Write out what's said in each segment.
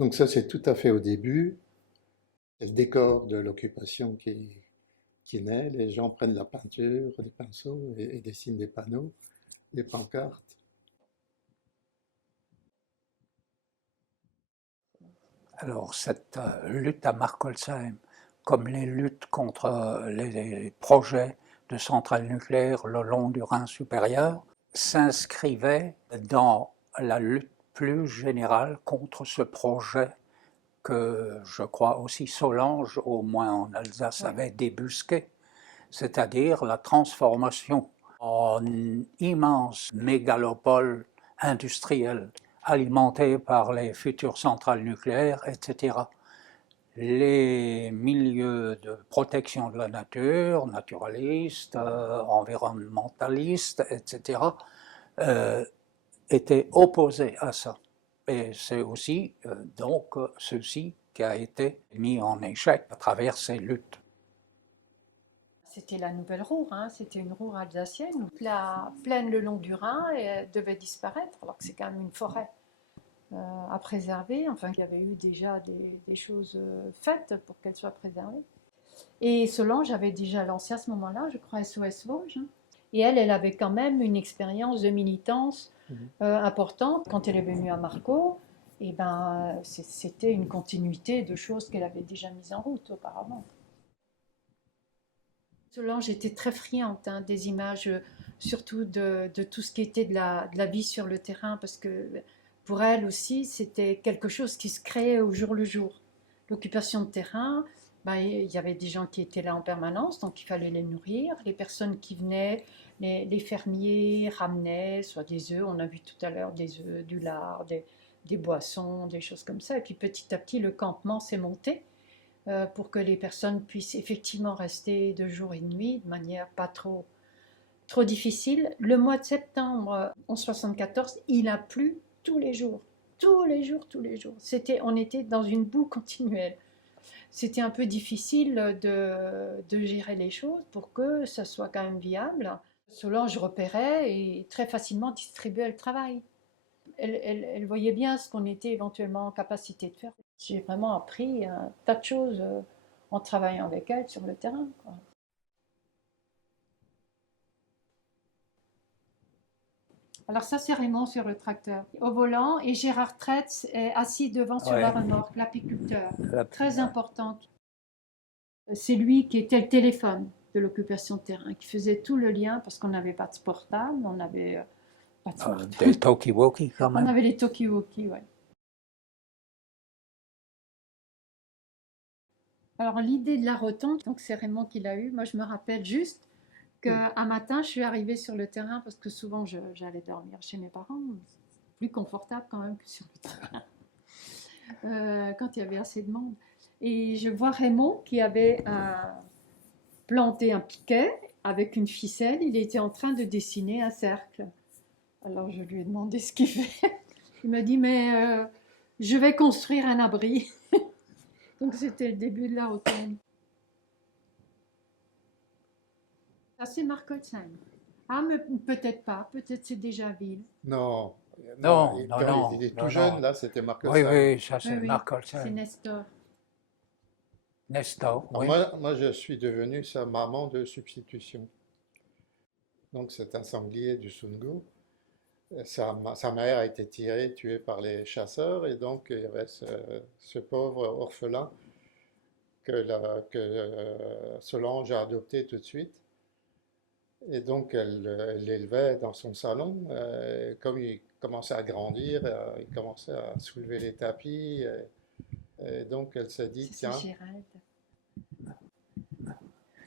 Donc ça, c'est tout à fait au début. C'est le décor de l'occupation qui naît. Les gens prennent la peinture, des pinceaux et dessinent des panneaux, des pancartes. Alors, cette lutte à Markolsheim, comme les luttes contre les projets de centrales nucléaires le long du Rhin supérieur, s'inscrivait dans la lutte plus générale contre ce projet que je crois aussi Solange, au moins en Alsace, avait débusqué, c'est-à-dire la transformation en immense mégalopole industrielle alimentée par les futures centrales nucléaires, etc. Les milieux de protection de la nature, naturalistes, environnementalistes, etc., étaient opposés à ça. Et c'est aussi donc ceci qui a été mis en échec à travers ces luttes. C'était la nouvelle Ruhr, hein. C'était une Ruhr alsacienne. La plaine le long du Rhin devait disparaître, alors que c'est quand même une forêt à préserver. Enfin, il y avait eu déjà des choses faites pour qu'elle soit préservée. Et Solange avait déjà lancé à ce moment-là, je crois, SOS Vosges. Hein. Et elle avait quand même une expérience de militance importante. Quand elle est venue à Marco, et ben, c'était une continuité de choses qu'elle avait déjà mises en route auparavant. Solange était très friande hein, des images, surtout de tout ce qui était de la vie sur le terrain, parce que pour elle aussi, c'était quelque chose qui se créait au jour le jour. L'occupation de terrain, ben, il y avait des gens qui étaient là en permanence, donc il fallait les nourrir. Les personnes qui venaient, les fermiers ramenaient soit des œufs, on a vu tout à l'heure des œufs, du lard, des boissons, des choses comme ça. Et puis petit à petit, le campement s'est monté pour que les personnes puissent effectivement rester de jour et de nuit de manière pas trop difficile. Le mois de septembre en 74, il a plu tous les jours. Tous les jours, tous les jours. On était dans une boue continuelle. C'était un peu difficile de gérer les choses pour que ça soit quand même viable. Solange repérait et très facilement distribuait le travail. Elle voyait bien ce qu'on était éventuellement en capacité de faire. J'ai vraiment appris un tas de choses en travaillant avec elle sur le terrain. Quoi. Alors ça, c'est Raymond sur le tracteur. Au volant, et Gérard Tretz est assis devant sur la remorque, l'apiculteur. Très importante. C'est lui qui était le téléphone de l'occupation de terrain, qui faisait tout le lien, parce qu'on n'avait pas de portable, on n'avait pas de smartphone. Des talkie-walkie quand même. On avait les talkie-walkie, ouais. Alors l'idée de la rotonde, donc c'est Raymond qui l'a eu. Moi, je me rappelle juste qu'un matin, je suis arrivée sur le terrain parce que souvent j'allais dormir chez mes parents, plus confortable quand même que sur le terrain, quand il y avait assez de monde. Et je vois Raymond qui avait planté un piquet avec une ficelle. Il était en train de dessiner un cercle. Alors je lui ai demandé ce qu'il fait. Il m'a dit mais je vais construire un abri. Donc c'était le début de la rotonde. Ça c'est Markolsheim. Ah, mais peut-être pas, peut-être c'est déjà ville. Non, Non, non, quand non, il était tout non, jeune, non. là, c'était Oui, Markolsheim. oui, ça c'est Oui, c'est Markolsheim. Nestor. Nestor, Alors oui. moi, je suis devenu sa maman de substitution. Donc c'est un sanglier du Sungu. Sa mère a été tuée par les chasseurs et donc il y avait ce pauvre orphelin que Solange a adopté tout de suite. Et donc elle l'élevait dans son salon. Comme il commençait à grandir, il commençait à soulever les tapis. Et donc elle s'est dit, C'est tiens, Gérald.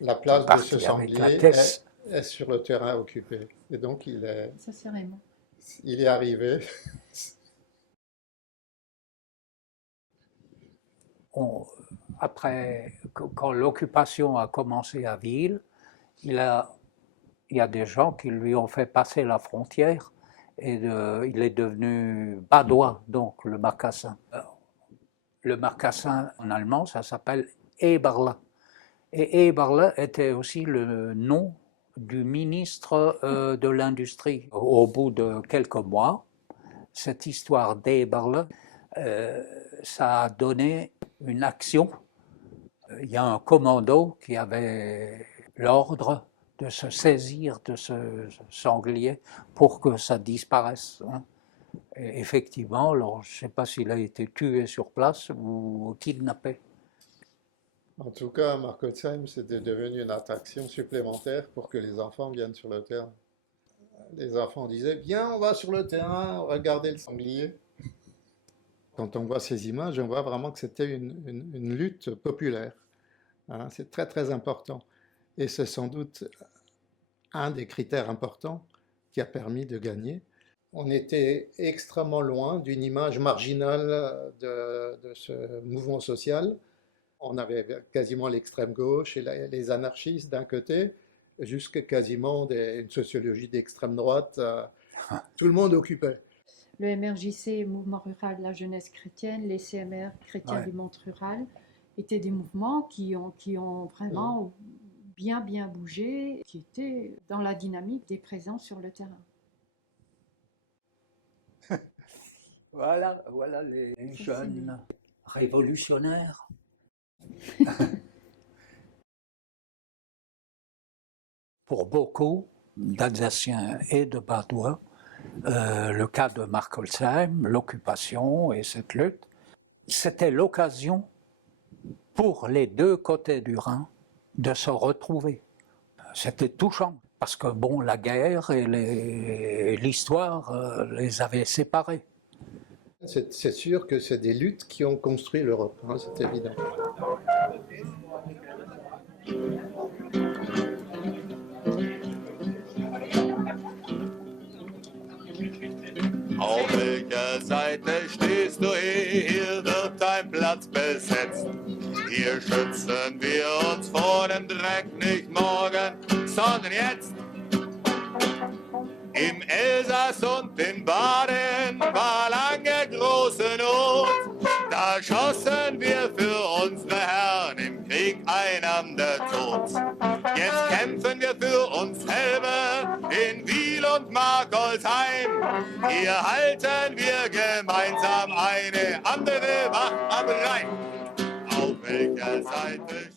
la Qui est place de ce parti avec la sanglier Tess. est sur le terrain occupé. Et donc Ça c'est Raymond. il est arrivé. On- Après, quand l'occupation a commencé à Ville, il y a des gens qui lui ont fait passer la frontière et il est devenu badois, donc le marcassin. Le marcassin en allemand, ça s'appelle Eberle. Et Eberle était aussi le nom du ministre de l'Industrie. Au bout de quelques mois, cette histoire d'Eberle ça a donné une action. Il y a un commando qui avait l'ordre de se saisir de ce sanglier pour que ça disparaisse. Hein. Et effectivement, alors, je ne sais pas s'il a été tué sur place ou kidnappé. En tout cas, à Markolsheim, c'était devenu une attraction supplémentaire pour que les enfants viennent sur le terrain. Les enfants disaient, viens, on va sur le terrain, regarder le sanglier. Quand on voit ces images, on voit vraiment que c'était une lutte populaire. Hein, c'est très très important. Et c'est sans doute un des critères importants qui a permis de gagner. On était extrêmement loin d'une image marginale de ce mouvement social. On avait quasiment l'extrême gauche et les anarchistes d'un côté, jusqu'à quasiment une sociologie d'extrême droite. Tout le monde occupait. Le MRJC, Mouvement rural de la jeunesse chrétienne, les CMR, Chrétiens du monde rural, étaient des mouvements qui ont vraiment bien bougé, qui étaient dans la dynamique des présents sur le terrain. Voilà les jeunes révolutionnaires. Pour beaucoup d'Alsaciens et de Badois, le cas de Markolsheim, l'occupation et cette lutte, c'était l'occasion pour les deux côtés du Rhin de se retrouver. C'était touchant, parce que bon, la guerre et l'histoire les avaient séparés. C'est sûr que c'est des luttes qui ont construit l'Europe, hein, c'est évident. Auf welcher Seite stehst du? Hier wird dein Platz besetzt. Hier schützen wir uns vor dem Dreck nicht morgen, sondern jetzt. Im Elsass und in Baden war lange große Not. Da schossen wir für unsere Herren im Krieg einander tot. Jetzt kämpfen wir für uns selber in Wiel und Markolsheim. Hier halten wir gemeinsam eine andere Wacht am Rhein. Auf welcher Seite